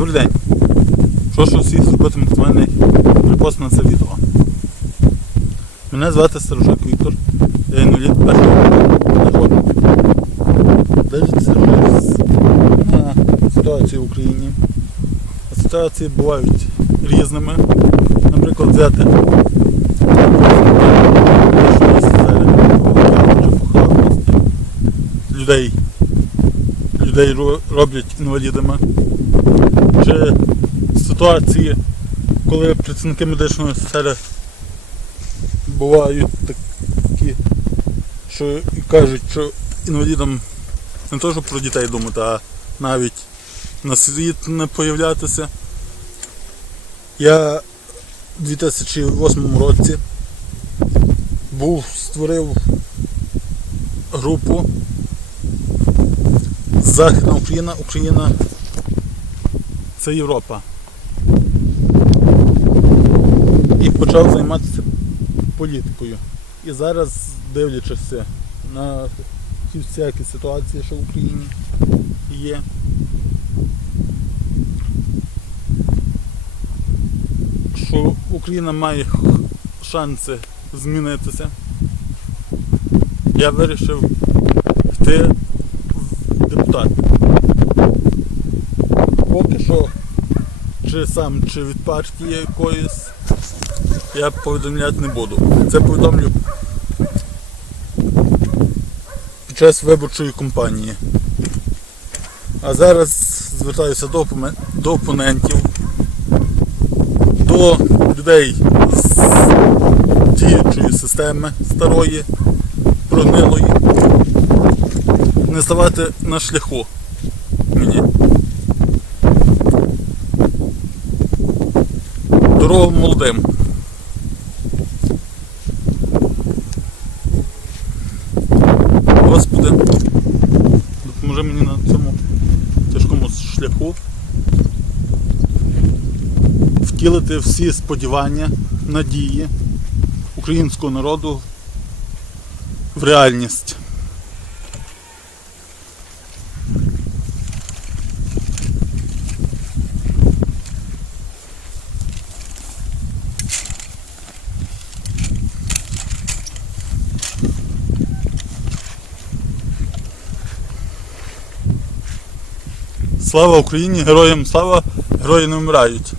Добрий день. Прошу всіх зробити максимальний репост на це відео. Мене звати Сторожак Віктор. Я інвалід першого року. Дивіться на ситуацію в Україні. Ситуації бувають різними. Наприклад, взяти людей, людей роблять інвалідами чи ситуації, коли працівники медичної сфери бувають такі, що кажуть, що інвалідам не то, що про дітей думати, а навіть на світ не появлятися. Я у 2008 році був, створив групу Західна Україна, Україна це Європа. І почав займатися політикою. І зараз, дивлячись на ці всякі ситуації, що в Україні є, що Україна має шанси змінитися, я вирішив йти в депутати. Що, чи сам, чи від партії якоїсь, я повідомляти не буду. Це повідомлю під час виборчої кампанії. А зараз звертаюся до, до опонентів, до людей з діючої системи старої, прогнилої, не ставати на шляху мені. Дорогу молодим. Господи, допоможи мені на цьому тяжкому шляху втілити всі сподівання, надії українського народу в реальність. Слава Україні! Героям слава! Герої не вмирають!